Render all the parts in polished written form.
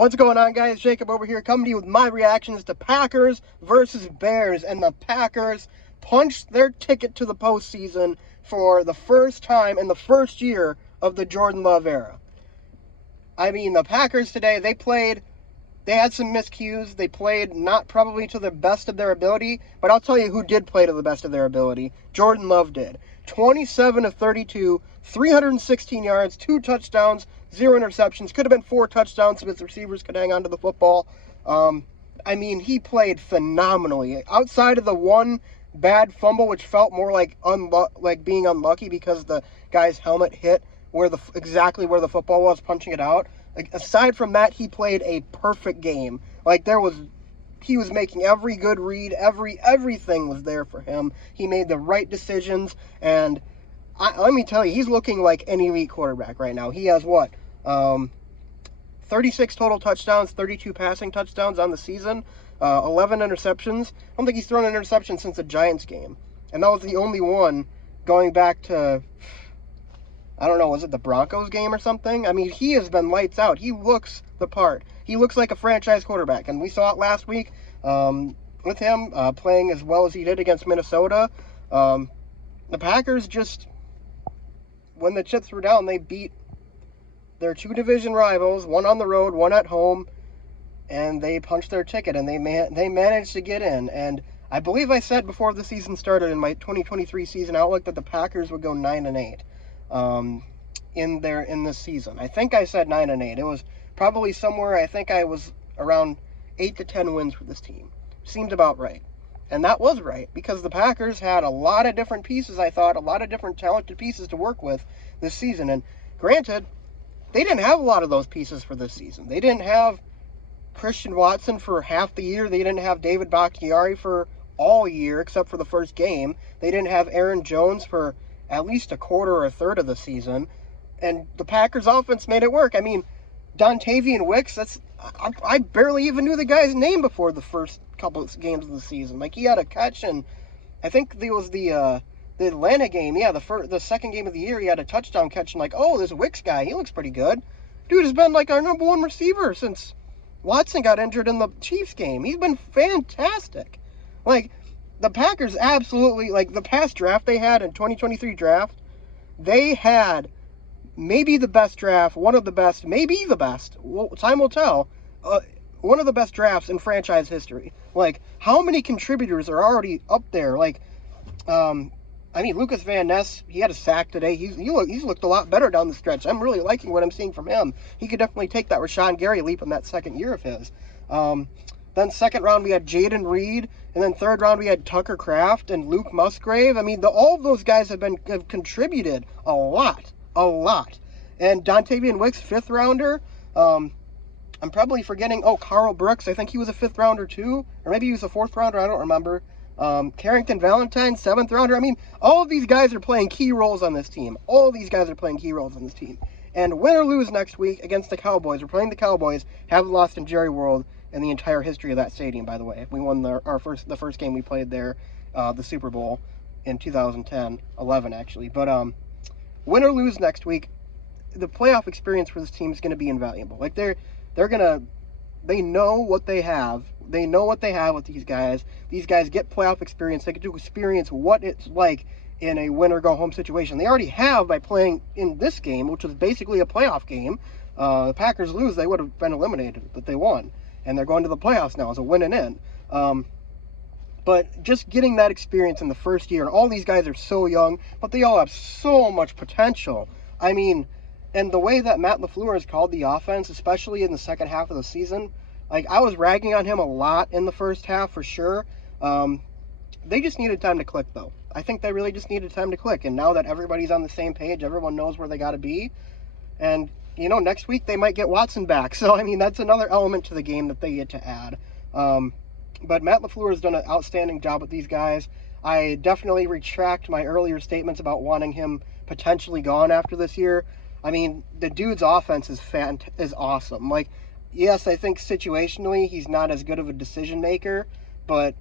What's going on, guys? Jacob over here coming to you with my reactions to Packers versus Bears. And the Packers punched their ticket to the postseason for the first time in the first year of the Jordan Love era. I mean, the Packers today, they had some miscues. They played not probably to the best of their ability, but I'll tell you who did play to the best of their ability. Jordan Love did. 27 of 32, 316 yards, 2 touchdowns, 0 interceptions. Could have been 4 touchdowns if his receivers could hang on to the football. I mean, he played phenomenally. Outside of the one bad fumble, which felt more like being unlucky because the guy's helmet hit exactly where the football was, punching it out. Like, aside from that, he played a perfect game. He was making every good read, everything was there for him. He made the right decisions, and let me tell you, he's looking like an elite quarterback right now. He has 36 total touchdowns, 32 passing touchdowns on the season, 11 interceptions. I don't think he's thrown an interception since the Giants game, and that was the only one going back to, I don't know, was it the Broncos game or something? I mean, he has been lights out. He looks the part. He looks like a franchise quarterback, and we saw it last week with him playing as well as he did against Minnesota. The Packers just, when the chips were down, they beat their 2 division rivals, one on the road, one at home, and they punched their ticket, and they managed to get in. And I believe I said before the season started in my 2023 season outlook that the Packers would go 9-8 in this season. I think I said 9-8. It was probably somewhere, I think I was around 8 to 10 wins for this team. Seemed about right. And that was right, because the Packers had a lot of different pieces, I thought, a lot of different talented pieces to work with this season. And granted, they didn't have a lot of those pieces for this season. They didn't have Christian Watson for half the year. They didn't have David Bakhtiari for all year, except for the first game. They didn't have Aaron Jones for at least a quarter or a third of the season. And the Packers offense made it work. I mean, Dontavian Wicks, I barely even knew the guy's name before the first couple of games of the season. Like, he had a catch, and I think it was the Atlanta game. Yeah, the second game of the year, he had a touchdown catch, and like, oh, there's a Wicks guy. He looks pretty good. Dude has been like our number 1 receiver since Watson got injured in the Chiefs game. He's been fantastic. Like, the Packers absolutely, like, the past draft they had in 2023 draft, they had maybe the best draft, one of the best, maybe the best, well, time will tell, one of the best drafts in franchise history. Like, how many contributors are already up there? Like, I mean, Lucas Van Ness, he had a sack today. He's looked a lot better down the stretch. I'm really liking what I'm seeing from him. He could definitely take that Rashawn Gary leap in that second year of his. Then second round, we had Jaden Reed. And then third round, we had Tucker Kraft and Luke Musgrave. I mean, all of those guys have contributed a lot. And Dontavian Wicks, 5th rounder. I'm probably forgetting, Carl Brooks. I think he was a 5th rounder too. Or maybe he was a 4th rounder. I don't remember. Carrington Valentine, 7th rounder. I mean, all of these guys are playing key roles on this team. And win or lose next week against the Cowboys. We're playing the Cowboys. Haven't lost in Jerry World in the entire history of that stadium, by the way. We won the first game we played there, the Super Bowl in 2010-11 actually. But win or lose next week, the playoff experience for this team is going to be invaluable. Like, they know what they have. They know what they have with these guys. These guys get playoff experience. They get to experience what it's like in a win-or-go-home situation. They already have by playing in this game, which was basically a playoff game. The Packers lose, they would have been eliminated, but they won. And they're going to the playoffs now as a win and in. But just getting that experience in the first year, and all these guys are so young, but they all have so much potential. I mean, and the way that Matt LaFleur has called the offense, especially in the second half of the season, like, I was ragging on him a lot in the first half for sure. They just needed time to click, though. I think they really just needed time to click. And now that everybody's on the same page, everyone knows where they got to be. And, you know, next week they might get Watson back. So, I mean, that's another element to the game that they get to add. But Matt LaFleur has done an outstanding job with these guys. I definitely retract my earlier statements about wanting him potentially gone after this year. I mean, the dude's offense is awesome. Like, yes, I think situationally he's not as good of a decision maker, but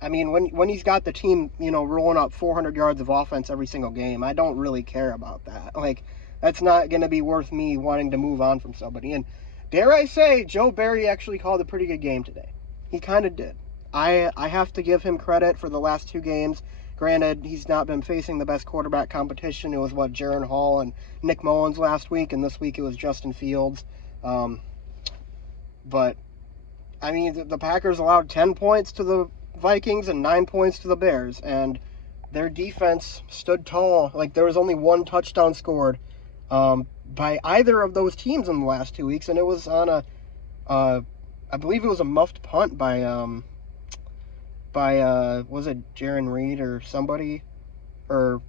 I mean, when he's got the team, you know, rolling up 400 yards of offense every single game, I don't really care about that. Like, that's not going to be worth me wanting to move on from somebody. And dare I say, Joe Barry actually called a pretty good game today. He kind of did. I have to give him credit for the last 2 games. Granted, he's not been facing the best quarterback competition. It was, Jaren Hall and Nick Mullins last week, and this week it was Justin Fields. But, I mean, the Packers allowed 10 points to the Vikings and 9 points to the Bears, and their defense stood tall. Like, there was only 1 touchdown scored by either of those teams in the last 2 weeks, and it was on I believe it was a muffed punt by was it Jaron Reed or somebody, or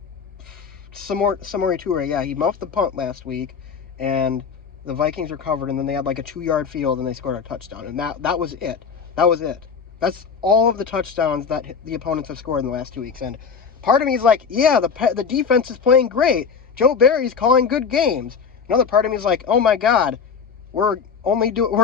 Samori Toure? Yeah, he muffed the punt last week, and the Vikings recovered, and then they had like a 2-yard field, and they scored a touchdown, and that was it. That was it. That's all of the touchdowns that the opponents have scored in the last 2 weeks, and part of me is like, yeah, the defense is playing great. Joe Barry's calling good games. Another part of me is like, oh my God, we're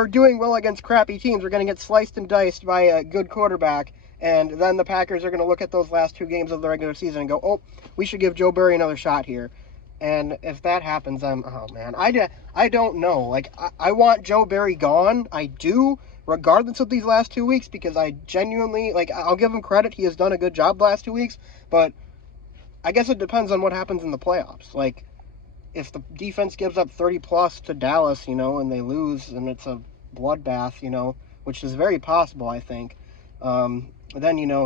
doing well against crappy teams. We're going to get sliced and diced by a good quarterback, and then the Packers are going to look at those last 2 games of the regular season and go, oh, we should give Joe Barry another shot here. And if that happens, oh man, I don't know. Like, I want Joe Barry gone. I do, regardless of these last 2 weeks, because I genuinely, like, I'll give him credit. He has done a good job the last 2 weeks, but I guess it depends on what happens in the playoffs. Like, if the defense gives up 30-plus to Dallas, and they lose, and it's a bloodbath, which is very possible, I think, then,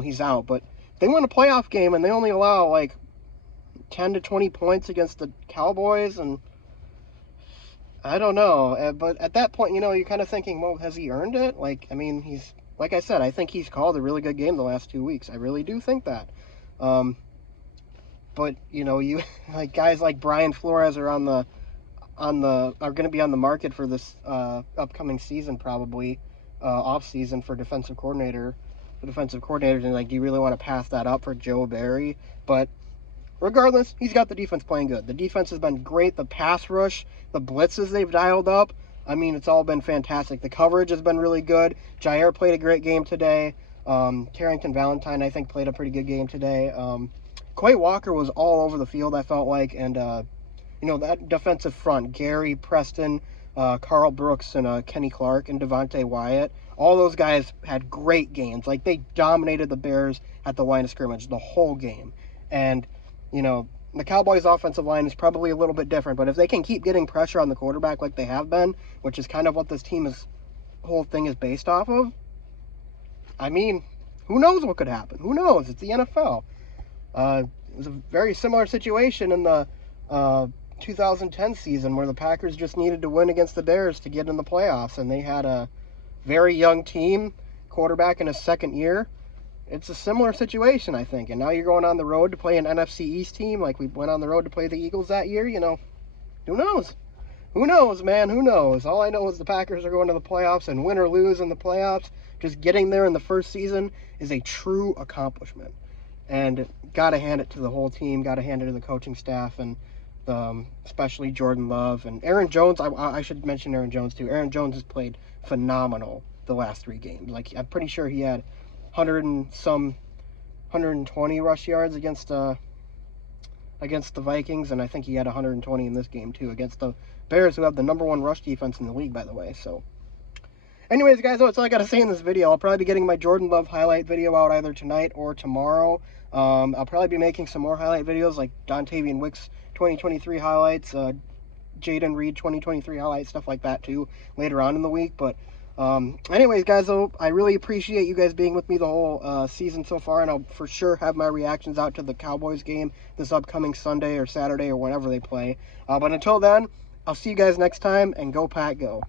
he's out. But if they win a playoff game and they only allow, like, 10 to 20 points against the Cowboys, and I don't know. But at that point, you're kind of thinking, well, has he earned it? Like, I mean, like I said, I think he's called a really good game the last 2 weeks. I really do think that. But you like guys like Brian Flores are are going to be on the market for this upcoming season, probably off season for defensive coordinators, and like, do you really want to pass that up for Joe Barry? But regardless, he's got the defense playing good. The defense has been great. The pass rush, the blitzes they've dialed up, I mean, it's all been fantastic. The coverage has been really good. Jair played a great game today. Carrington Valentine, I think, played a pretty good game today. Quay Walker was all over the field, I felt like, and that defensive front, Gary, Preston, Carl Brooks, and Kenny Clark, and Devontae Wyatt, all those guys had great games. Like, they dominated the Bears at the line of scrimmage the whole game. And, the Cowboys' offensive line is probably a little bit different, but if they can keep getting pressure on the quarterback like they have been, which is kind of what this whole thing is based off of, I mean, who knows what could happen? Who knows? It's the NFL. It was a very similar situation in the 2010 season where the Packers just needed to win against the Bears to get in the playoffs, and they had a very young team, quarterback in his second year. It's a similar situation, I think, and now you're going on the road to play an NFC East team like we went on the road to play the Eagles that year. Who knows? Who knows, man? Who knows? All I know is the Packers are going to the playoffs, and win or lose in the playoffs, just getting there in the first season is a true accomplishment. And got to hand it to the whole team, got to hand it to the coaching staff, and especially Jordan Love. And Aaron Jones, I should mention Aaron Jones too. Aaron Jones has played phenomenal the last 3 games. Like, I'm pretty sure he had 120 rush yards against the Vikings, and I think he had 120 in this game too, against the Bears, who have the #1 rush defense in the league, by the way. So anyways, guys, that's all I got to say in this video. I'll probably be getting my Jordan Love highlight video out either tonight or tomorrow. I'll probably be making some more highlight videos, like Dontavian Wicks 2023 highlights, Jaden Reed 2023 highlights, stuff like that too, later on in the week. But anyways, guys, I really appreciate you guys being with me the whole season so far, and I'll for sure have my reactions out to the Cowboys game this upcoming Sunday or Saturday or whenever they play. But until then, I'll see you guys next time, and go Pack, go.